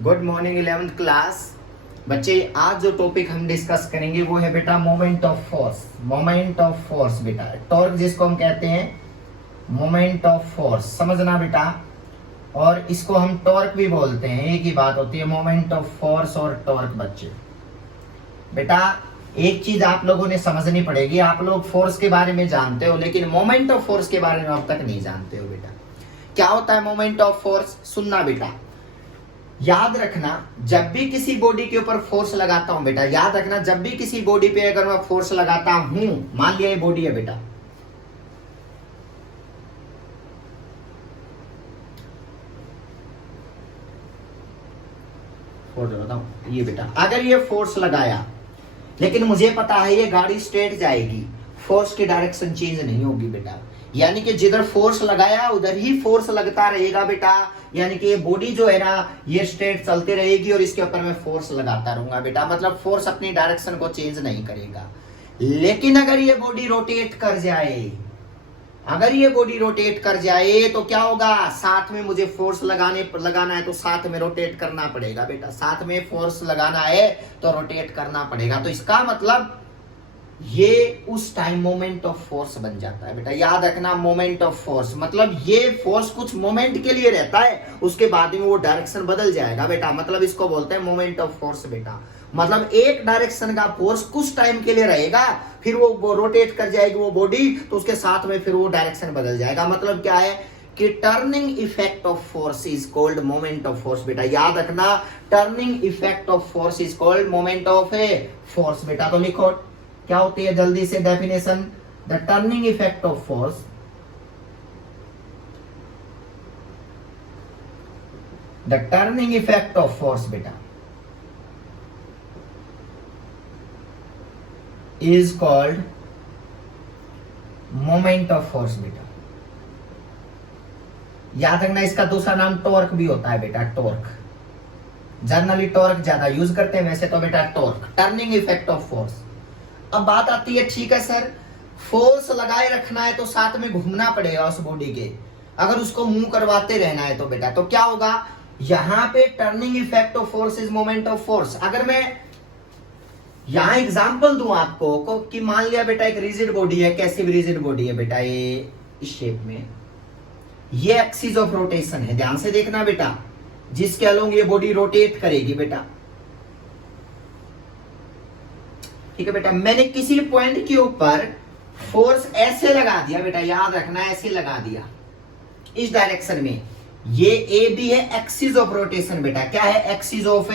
Good morning 11th class. बच्चे आज जो टॉपिक हम डिस्कस करेंगे वो है बेटा moment of force. Moment of force बेटा, टॉर्क जिसको हम कहते हैं, मोमेंट ऑफ फोर्स समझना बेटा। और इसको हम टॉर्क भी बोलते हैं, एक ही बात होती है मोमेंट ऑफ फोर्स और टॉर्क। बच्चे बेटा एक चीज आप लोगों ने समझनी पड़ेगी, आप लोग फोर्स के बारे में जानते हो लेकिन मोमेंट ऑफ फोर्स के बारे में अब तक नहीं जानते हो बेटा। क्या होता है मोमेंट ऑफ फोर्स? सुनना बेटा, याद रखना जब भी किसी बॉडी के ऊपर फोर्स लगाता हूं बेटा, याद रखना जब भी किसी बॉडी पे अगर मैं फोर्स लगाता हूं, मान लिया ये बॉडी है बेटा, फोर्स बताऊं ये बेटा, अगर ये फोर्स लगाया लेकिन मुझे पता है ये गाड़ी स्ट्रेट जाएगी, फोर्स की डायरेक्शन चेंज नहीं होगी बेटा। यानी कि जिधर फोर्स लगाया उधर ही फोर्स लगता रहेगा बेटा। यानी कि ये बॉडी जो है ना ये स्ट्रेट चलती रहेगी और इसके ऊपर मैं फोर्स लगाता रहूंगा बेटा, मतलब फोर्स अपनी डायरेक्शन को चेंज नहीं करेगा। लेकिन अगर ये बॉडी रोटेट कर जाए, अगर ये बॉडी रोटेट कर जाए तो क्या होगा? साथ में मुझे फोर्स लगाना है तो साथ में रोटेट करना पड़ेगा बेटा। साथ में फोर्स लगाना है तो रोटेट करना पड़ेगा। तो इसका मतलब ये उस टाइम मोमेंट ऑफ फोर्स बन जाता है बेटा। याद रखना मोमेंट ऑफ फोर्स मतलब ये फोर्स कुछ मोमेंट के लिए रहता है, उसके बाद में वो डायरेक्शन बदल जाएगा बेटा, मतलब इसको बोलते हैं मोमेंट ऑफ फोर्स बेटा। मतलब एक डायरेक्शन का फोर्स कुछ टाइम के लिए रहेगा, फिर वो रोटेट कर जाएगी वो बॉडी, तो उसके साथ में फिर वो डायरेक्शन बदल जाएगा। मतलब क्या है कि turning effect of force is called moment of force बेटा। याद रखना turning effect of force is called moment of force बेटा। तो लिखो क्या होती है जल्दी से definition, the turning effect of force, the turning effect of force बेटा is called moment of force बेटा। याद रखना इसका दूसरा नाम टॉर्क भी होता है बेटा, टॉर्क। जनरली टॉर्क ज्यादा यूज करते हैं, वैसे तो बेटा torque, turning effect of force. अब बात आती है ठीक है सर, फोर्स लगाए रखना है तो साथ में घूमना पड़ेगा उस बॉडी के, अगर उसको मूव करवाते रहना है तो बेटा तो क्या होगा? यहां पे turning effect of force is moment of force. अगर मैं यहां एग्जांपल दूं आपको को कि मान लिया बेटा एक रिजिड बॉडी है, कैसी भी रिजिड बॉडी है बेटा, ये इस शेप में, ये एक्सिस ऑफ रोटेशन है, ध्यान से देखना बेटा, जिसके अलोंग ये बॉडी रोटेट करेगी बेटा। ठीक है बेटा, मैंने किसी पॉइंट के ऊपर फोर्स ऐसे लगा दिया बेटा, याद रखना ऐसे लगा दिया इस डायरेक्शन में, ये ए बी है एक्सिस ऑफ रोटेशन बेटा। क्या है? एक्सिस ऑफ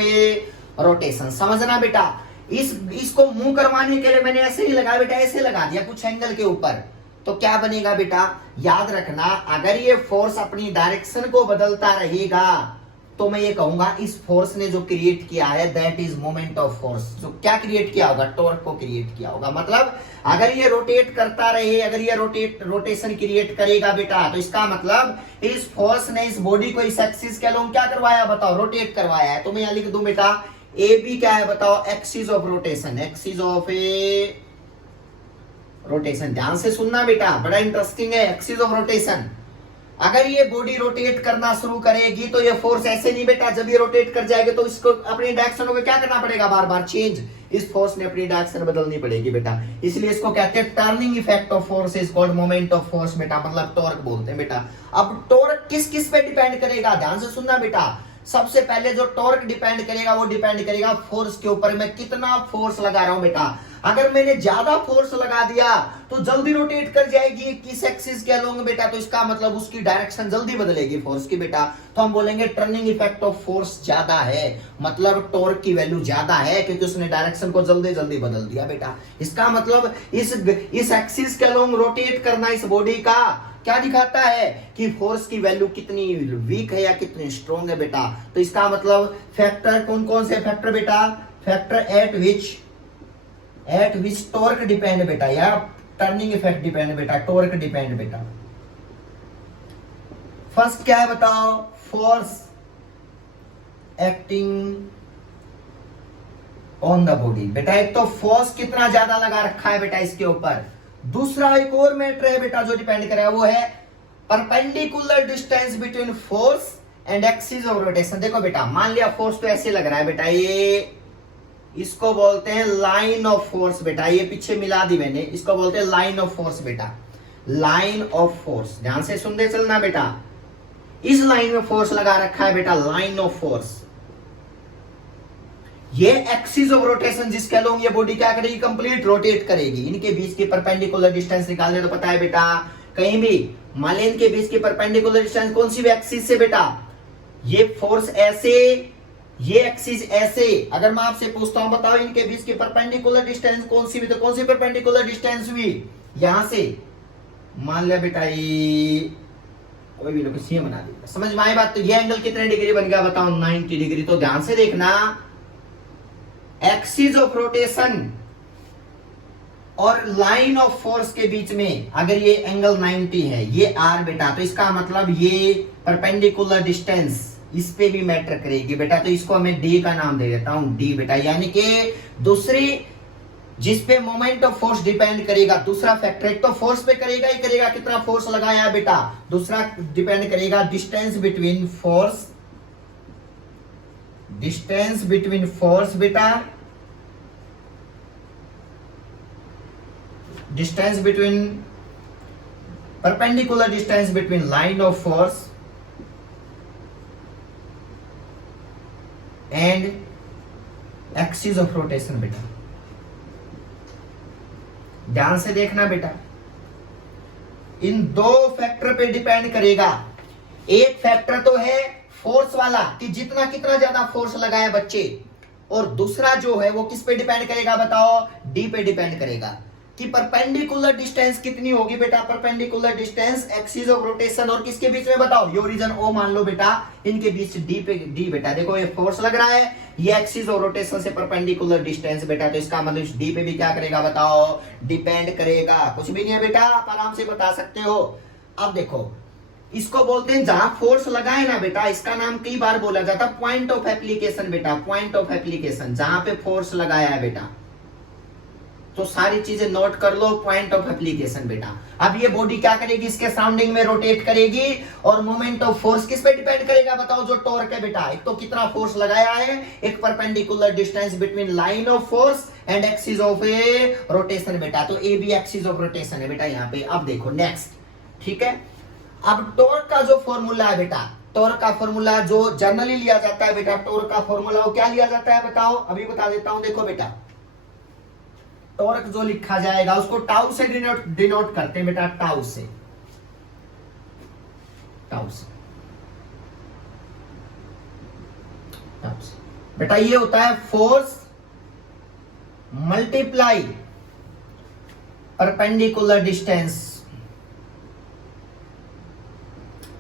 रोटेशन, समझना बेटा। इसको मूव करवाने के लिए मैंने ऐसे ही लगाया बेटा, ऐसे लगा दिया कुछ एंगल के ऊपर, तो क्या बनेगा बेटा? याद रखना अगर ये फोर्स अपनी डायरेक्शन को बदलता रहेगा तो मैं ये कहूंगा इस फोर्स ने जो क्रिएट किया है that is moment of force. जो क्या क्रिएट किया होगा? टॉर्क को क्रिएट किया होगा। मतलब अगर ये रोटेट करता रहे, अगर ये रोटेशन क्रिएट करेगा बेटा, तो इसका मतलब इस फोर्स ने इस बॉडी को इस एक्सिस के अलोंग क्या करवाया बताओ? रोटेट करवाया है। तो मैं यहां लिख दूं बेटा ए बी क्या है बताओ? Axis of rotation, axis of rotation. ध्यान से सुनना बेटा, बड़ा इंटरेस्टिंग है एक्सिस ऑफ रोटेशन। अगर ये बॉडी रोटेट करना शुरू करेगी तो ये फोर्स ऐसे नहीं बेटा, जब ये रोटेट कर जाएगी तो इसको अपनी डायरेक्शन को क्या करना पड़ेगा? बार बार चेंज, इस फोर्स ने अपनी डायरेक्शन बदलनी पड़ेगी बेटा। इसलिए इसको कहते हैं turning effect of force is called moment of force बेटा, मतलब टॉर्क बोलते हैं बेटा। अब टॉर्क किस किस पे डिपेंड करेगा? ध्यान से सुनना बेटा, सबसे पहले जो टॉर्क डिपेंड करेगा वो डिपेंड करेगा फोर्स के ऊपर, मैं कितना फोर्स लगा रहा हूं बेटा। अगर मैंने ज्यादा फोर्स लगा दिया तो जल्दी रोटेट कर जाएगी किस एक्सिस के अलोंग बेटा, तो इसका मतलब उसकी डायरेक्शन जल्दी बदलेगी फोर्स की बेटा। तो हम बोलेंगे टर्निंग इफेक्ट ऑफ फोर्स ज्यादा है, मतलब टॉर्क की वैल्यू ज्यादा है क्योंकि उसने डायरेक्शन को जल्दी जल्दी बदल दिया बेटा। इसका मतलब इस एक्सिस के अलोंग रोटेट करना इस बॉडी का क्या दिखाता है कि फोर्स की वैल्यू कितनी वीक है या कितनी स्ट्रॉन्ग है बेटा। तो इसका मतलब फैक्टर कौन कौन से फैक्टर बेटा? फैक्टर एट विच टॉर्क डिपेंड बेटा, या टर्निंग इफेक्ट डिपेंड बेटा, टॉर्क डिपेंड बेटा। फर्स्ट क्या है बताओ? Force acting on the body बेटा। एक तो फोर्स कितना ज्यादा लगा रखा है बेटा इसके ऊपर, दूसरा एक और मैटर है बेटा जो डिपेंड करेगा, वो है perpendicular distance between force and axis of rotation. देखो बेटा, मान लिया फोर्स तो ऐसे लग रहा है बेटा, ये इसको बोलते हैं लाइन ऑफ फोर्स बेटा, ये पीछे मिला दी मैंने, इसको बोलते हैं लाइन ऑफ फोर्स बेटा, लाइन ऑफ फोर्स। ध्यान से सुनते चलना बेटा, इस लाइन में फोर्स लगा रखा है बेटा, लाइन ऑफ फोर्स। ये एक्सिस ऑफ रोटेशन जिसके अलोंग ये बॉडी क्या करेगी, कंप्लीट रोटेट करेगी। इनके बीच की परपेंडिकुलर डिस्टेंस निकालने तो पता है बेटा, कहीं भी मान लें इनके बीच की परपेंडिकुलर डिस्टेंस कौन सी भी एक्सिस से बेटा, ये फोर्स ऐसे, ये एक्सिस ऐसे। अगर मैं आपसे पूछता हूं बताओ इनके बीच की परपेंडिकुलर डिस्टेंस कौन सी भी, तो कौन सी परपेंडिकुलर डिस्टेंस हुई, यहां से मान लिया बेटा ये कोई भी लोकेशन बना दिया, समझ में आई बात। तो ये एंगल कितने डिग्री बन गया बताओ, 90 डिग्री। तो ध्यान से देखना, एक्सिस ऑफ रोटेशन और लाइन ऑफ फोर्स के बीच में अगर ये एंगल 90 है, ये आर बेटा, तो इसका मतलब ये परपेंडिकुलर डिस्टेंस इस पे भी मैटर करेगी बेटा। तो इसको मैं डी का नाम दे देता हूं, डी बेटा, यानी कि दूसरी जिस पे मोमेंट ऑफ फोर्स डिपेंड करेगा, दूसरा फैक्टर। एक तो फोर्स पे करेगा ही करेगा, कितना फोर्स लगाया बेटा, दूसरा डिपेंड करेगा distance between force, distance between force बेटा, distance between, perpendicular distance between line of force and axis of rotation बेटा। ध्यान से देखना बेटा, इन दो फैक्टर पे डिपेंड करेगा। एक फैक्टर तो है फोर्स वाला कि जितना कितना ज्यादा फोर्स लगाया बच्चे, और दूसरा जो है वो किस पे डिपेंड करेगा बताओ, डी पे डिपेंड करेगा कि परपेंडिकुलर डिस्टेंस कितनी होगी बेटा, perpendicular distance axis of rotation और किसके बीच में बताओ, ये रीजन ओ मान लो बेटा, इनके बीच डी पे, डी बेटा देखो ये फोर्स लग रहा है, ये एक्सिस ऑफ रोटेशन से परपेंडिकुलर डिस्टेंस बेटा, तो इसका मतलब डी पे भी क्या करेगा बताओ, डिपेंड करेगा। कुछ भी नहीं है बेटा, आप आराम से बता सकते हो। अब देखो, इसको बोलते हैं जहां फोर्स लगाए ना बेटा, इसका नाम कई बार बोला जाता है पॉइंट ऑफ एप्लीकेशन बेटा, पॉइंट ऑफ एप्लीकेशन, जहां पे फोर्स लगाया है बेटा। तो सारी चीजें नोट कर लो, पॉइंट ऑफ एप्लीकेशन बेटा। अब ये बॉडी क्या करेगी, इसके सराउंडिंग में रोटेट करेगी, और मोमेंट ऑफ फोर्स किस पे डिपेंड करेगा बताओ, जो टॉर्क है बेटा। एक तो कितना फोर्स लगाया है, एक perpendicular distance between line of force and axis of A rotation बेटा, तो ए भी एक्सिस ऑफ रोटेशन है बेटा यहाँ पे। अब देखो नेक्स्ट, ठीक है। अब टॉर्क का जो फॉर्मूला है बेटा, टॉर्क का फॉर्मूला जो जनरली लिया जाता है बेटा, टॉर्क का फॉर्मूला वो क्या लिया जाता है बताओ, अभी बता देता हूं। देखो बेटा, टॉर्क जो लिखा जाएगा उसको टाउ से डिनोट करते हैं बेटा, टाउ से, टाउ से, टाउ से बेटा। ये होता है फोर्स मल्टीप्लाई परपेंडिकुलर डिस्टेंस,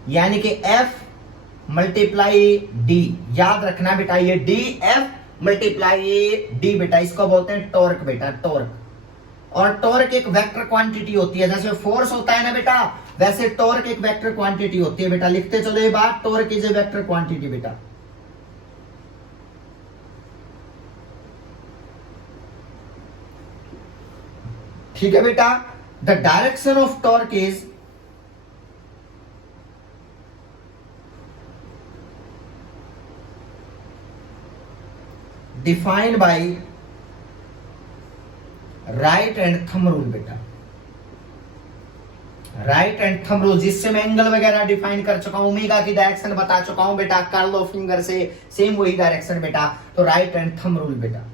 यानी कि F मल्टीप्लाई डी। याद रखना बेटा, ये डी एफ मल्टीप्लाई डी बेटा, इसको बोलते हैं टॉर्क बेटा, टॉर्क। और टॉर्क एक वेक्टर क्वांटिटी होती है, जैसे फोर्स होता है ना बेटा, वैसे टॉर्क एक वेक्टर क्वांटिटी होती है बेटा। लिखते चलो ये बात, torque is a vector quantity बेटा। ठीक है बेटा, the direction of torque is defined by right and thumb rule बेटा, राइट एंड थंब रूल, जिससे मैं एंगल वगैरह डिफाइन कर चुका हूं, ओमेगा की डायरेक्शन बता चुका हूं बेटा, कर्ल ऑफ फिंगर से सेम वही डायरेक्शन बेटा। तो राइट एंड थंब रूल बेटा,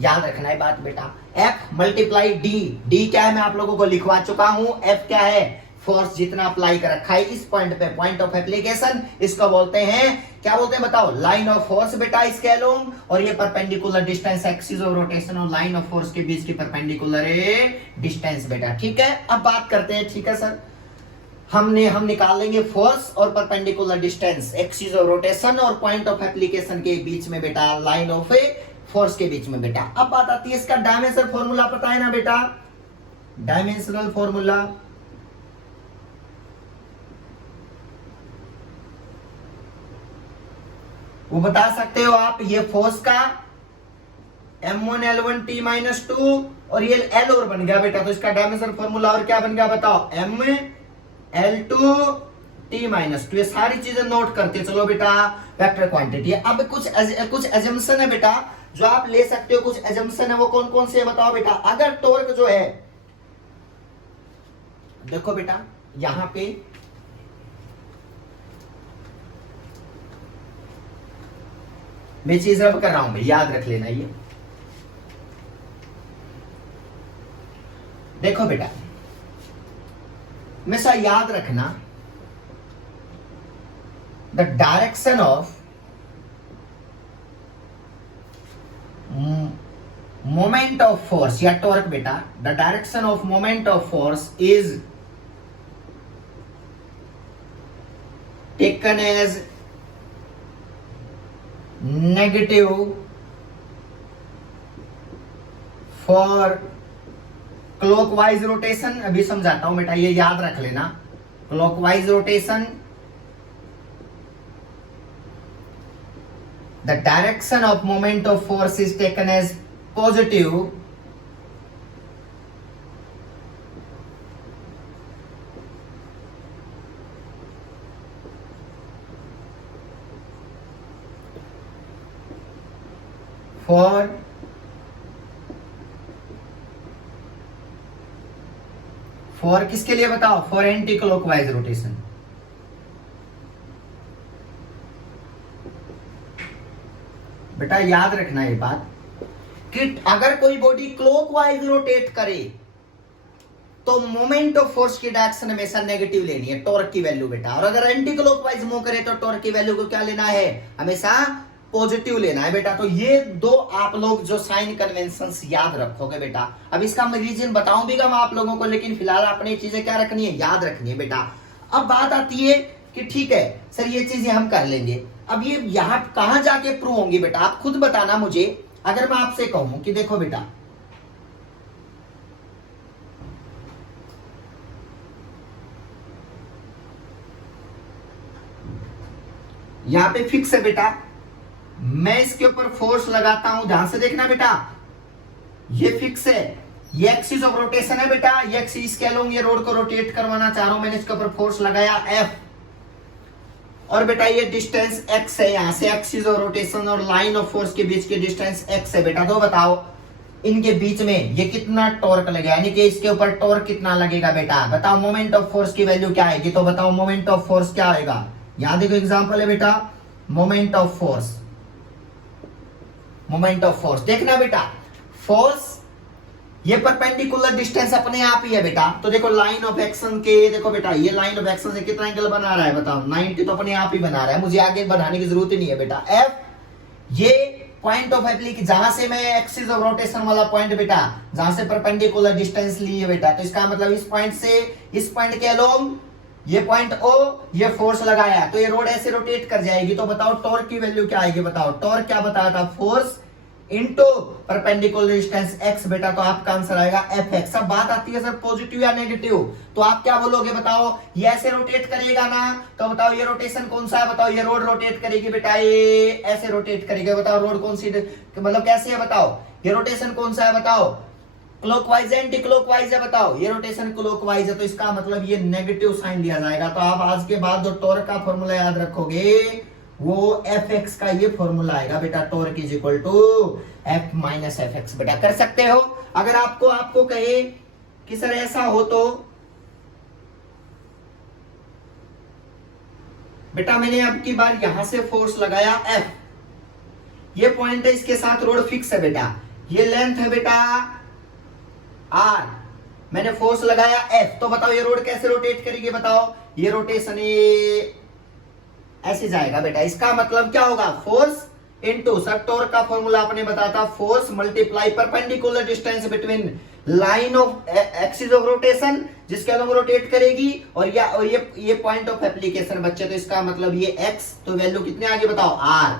याद रखना है बात बेटा। F मल्टीप्लाई डी, डी क्या है मैं आप लोगों को लिखवा चुका हूं, F क्या है, फोर्स जितना अप्लाई कर रखा है इस पॉइंट पे, पॉइंट ऑफ एप्लीकेशन, इसको बोलते हैं, क्या बोलते हैं बताओ, लाइन ऑफ फोर्स बेटा इसके अलोंग, और ये perpendicular distance axis of rotation और लाइन ऑफ फोर्स के बीच की परपेंडिकुलर डिस्टेंस बेटा। ठीक है, अब बात करते हैं, ठीक है सर, हम निकाल लेंगे फोर्स और perpendicular distance axis of rotation और पॉइंट ऑफ एप्लीकेशन के बीच में बेटा, लाइन ऑफ फोर्स के बीच में बेटा। अब बात आती है इसका डायमेंशनल फॉर्मूला, पता है ना बेटा, डायमेंशनल फॉर्मूला वो बता सकते हो आप, ये फोर्स का M1L1T - 2 और ये L और बन गया बेटा, तो इसका डायमेंशन फॉर्मूला और क्या बन गया बताओ, ML2 t माइनस टू, ये सारी चीजें नोट करते चलो बेटा वेक्टर क्वांटिटी। अब कुछ एजम्पशन है बेटा जो आप ले सकते हो, कुछ एजम्पशन है, वो कौन कौन से है बताओ बेटा। अगर टॉर्क जो है, देखो बेटा यहां पे मैं चीज रब कर रहा हूं, याद रख लेना ये। देखो बेटा हमेशा याद रखना, the direction of moment of force या टॉर्क बेटा, the direction of moment of force is taken as negative for clockwise rotation. अभी समझाता हूं बेटा, ये याद रख लेना। Clockwise rotation, the direction of moment of force is taken as positive for किसके लिए बताओ, फॉर एंटी क्लॉकवाइज रोटेशन। बेटा याद रखना ये बात कि अगर कोई बॉडी क्लॉकवाइज रोटेट करे तो मोमेंट ऑफ फोर्स की डायरेक्शन हमेशा नेगेटिव लेनी है, टॉर्क की वैल्यू बेटा। और अगर एंटी क्लॉकवाइज मूव करे तो टॉर्क की वैल्यू को क्या लेना है, हमेशा पॉजिटिव लेना है बेटा। तो ये दो आप लोग जो साइन कन्वेंशंस याद रखोगे बेटा। अब इसका मैं रीजन बताऊं भी मैं आप लोगों को, लेकिन फिलहाल आपने चीजें क्या रखनी है, याद रखनी है बेटा। अब बात आती है कि ठीक है सर ये चीजें हम कर लेंगे, अब ये यहां कहां जाके प्रूव होंगी बेटा, आप खुद बताना मुझे। अगर मैं आपसे कहूं कि देखो बेटा यहां पे फिक्स है बेटा, मैं इसके ऊपर फोर्स लगाता हूं, ध्यान से देखना बेटा, ये फिक्स है, ये एक्सिस ऑफ रोटेशन है बेटा, ये एक्सिस कह लो, ये रोड को रोटेट करवाना चाह रहा हूं, मैंने इसके ऊपर फोर्स लगाया F, और बेटा ये डिस्टेंस x है, यहां से एक्सिस ऑफ रोटेशन और लाइन ऑफ फोर्स के बीच की डिस्टेंस x है बेटा। तो बताओ इनके बीच में ये कितना टॉर्क लगेगा, यानी कि इसके ऊपर टॉर्क कितना लगेगा बेटा, बताओ मोमेंट ऑफ फोर्स की वैल्यू क्या आएगी। तो बताओ मोमेंट ऑफ फोर्स क्या आएगा, यहां देखो एग्जांपल है बेटा, moment of force, moment of force देखना बेटा, फोर्स ये परपेंडिकुलर डिस्टेंस अपने आप ही है बेटा। तो देखो लाइन ऑफ एक्शन के, देखो बेटा ये लाइन ऑफ एक्शन से कितना एंगल बना रहा है बताओ, 90, तो अपने आप ही बना रहा है, मुझे आगे बढ़ाने की जरूरत ही नहीं है बेटा। F ये पॉइंट ऑफ एप्लीकेशन, जहां से मैं एक्सिस ऑफ रोटेशन वाला पॉइंट बेटा, जहां से परपेंडिकुलर डिस्टेंस ली है बेटा, तो इसका मतलब इस पॉइंट से इस पॉइंट के अलोंग ये पॉइंट O, ये फोर्स लगाया तो ये रोड ऐसे रोटेट कर जाएगी। तो बताओ टॉर्क की वैल्यू क्या आएगी, बताओ टॉर्क क्या बताया था, force into perpendicular distance x बेटा, तो आपका आंसर आएगा Fx। अब बात आती है सर पॉजिटिव या नेगेटिव, तो आप क्या बोलोगे बताओ, ये ऐसे रोटेट करेगा ना, तो बताओ ये रोटेशन कौन सा है, बताओ ये रोड रोटेट करेगी बेटा, ये ऐसे रोटेट करेगी, बताओ रोड कौन सी, मतलब कैसे है बताओ, ये रोटेशन कौन सा है बताओ, क्लॉकवाइज एंटी क्लॉकवाइज है, बताओ ये रोटेशन क्लॉकवाइज है, तो इसका मतलब ये नेगेटिव साइन लिया जाएगा। तो आप आज के बाद जो टॉर्क का फॉर्मूला याद रखोगे वो Fx का ये फॉर्मूला आएगा बेटा, torque is equal to F minus Fx बेटा, कर सकते हो। अगर आपको कहे कि सर ऐसा हो तो बेटा मैंने अब की बार यहां से फोर्स लगाया F, ये पॉइंट है, इसके साथ रोड फिक्स है बेटा, ये लेंथ है बेटा R, मैंने फोर्स लगाया F, तो बताओ ये रोड कैसे रोटेट करेगी, बताओ ये रोटेशन ऐसे जाएगा बेटा। इसका मतलब क्या होगा, फोर्स इनटू, सर टॉर्क का फॉर्मूला आपने बताया था, force multiply perpendicular distance between line of axis of rotation जिसके अलॉन्ग रोटेट करेगी और ये पॉइंट ऑफ एप्लीकेशन बच्चे, तो इसका मतलब ये x, तो वैल्यू कितने आगे बताओ R,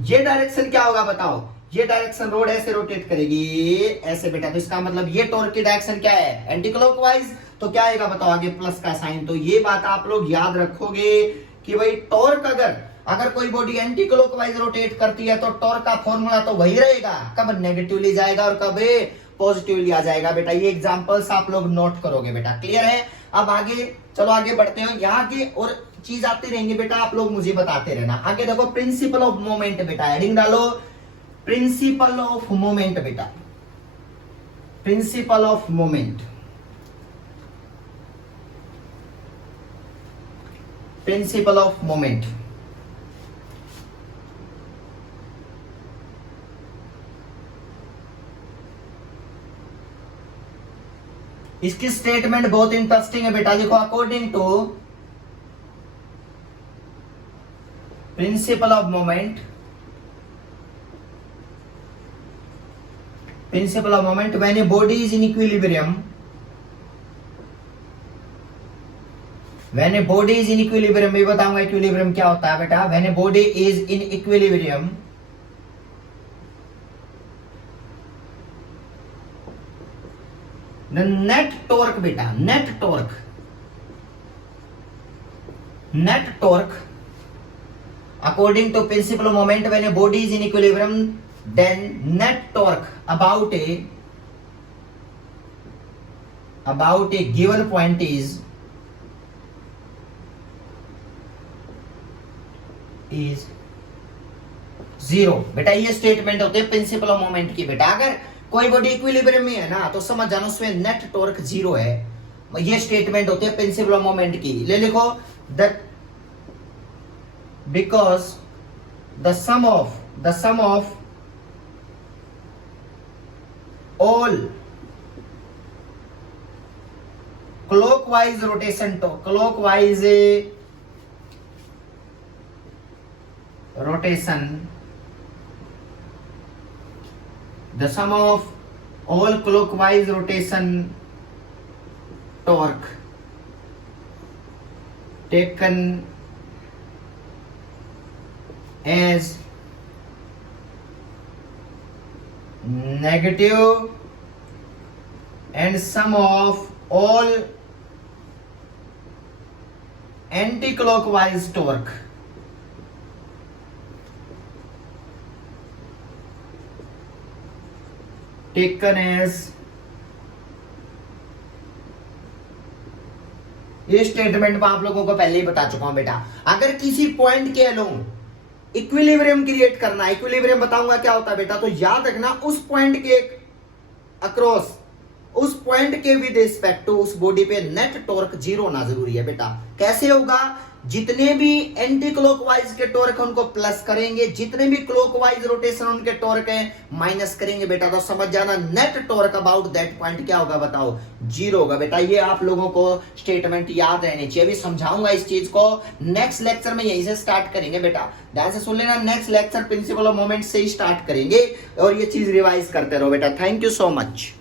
ये डायरेक्शन क्या होगा बताओ, ये डायरेक्शन रोड ऐसे रोटेट करेगी ऐसे बेटा, तो इसका मतलब ये टॉर्क की डायरेक्शन क्या है, एंटी क्लॉकवाइज, तो क्या आएगा बताओ आगे प्लस का साइन। तो ये बात आप लोग याद रखोगे कि भाई टॉर्क अगर कोई बॉडी एंटी क्लॉकवाइज रोटेट करती है तो टॉर्क का फॉर्मूला तो वही रहेगा, कब नेगेटिवली जाएगा और कब पॉजिटिवली आ जाएगा बेटा। ये एग्जांपल्स आप लोग नोट करोगे बेटा, क्लियर है। अब आगे चलो आगे बढ़ते हैं यहाँ के, और चीज आती रहेंगी बेटा, आप लोग मुझे बताते रहना। आगे देखो प्रिंसिपल ऑफ मोमेंट बेटा, हेडिंग डालो प्रिंसिपल ऑफ मोमेंट बेटा, principle of moment, principle of moment. इसकी स्टेटमेंट बहुत इंटरेस्टिंग है बेटा, देखो according to principle of moment, principle of moment when a body is in equilibrium, when a body is in equilibrium, मैं बताऊंगा equilibrium क्या होता है बेटा। When a body is in equilibrium, net torque बेटा, net torque, net torque according to principle of moment when a body is in equilibrium, then net torque about a given point is zero। बेटा ये statement होते हैं principal of moment की बेटा। अगर कोई body equilibrium में है ना तो समझ जाना उसमें नेट टॉर्क जीरो है। ये स्टेटमेंट होते हैं प्रिंसिपल ऑफ मोमेंट की। ले लिखो that because the sum of all clockwise rotation to clockwise rotation, the sum of all clockwise rotation torque taken as negative and sum of all anti-clockwise torque taken as, ये statement में आप लोगों को पहले ही बता चुका हूं बेटा। अगर किसी पॉइंट के अलोंग इक्विलिब्रियम क्रिएट करना, इक्विलिब्रियम बताऊंगा क्या होता है बेटा, तो याद रखना उस पॉइंट के अक्रॉस, उस पॉइंट के विद रिस्पेक्ट टू उस बॉडी पे नेट टॉर्क जीरो होना जरूरी है बेटा। कैसे होगा, जितने भी एंटी क्लॉकवाइज के टॉर्क है उनको प्लस करेंगे, जितने भी क्लॉकवाइज रोटेशन उनके टॉर्क है माइनस करेंगे बेटा। तो समझ जाना net torque about that point क्या होगा बताओ, जीरो होगा बेटा। ये आप लोगों को स्टेटमेंट याद रहनी चाहिए। अभी समझाऊंगा इस चीज को, नेक्स्ट लेक्चर में यहीं से स्टार्ट करेंगे बेटा, ध्यान से सुन लेना। Next lecture principal of moment से ही स्टार्ट करेंगे और ये चीज रिवाइज करते रहो बेटा। Thank you so much.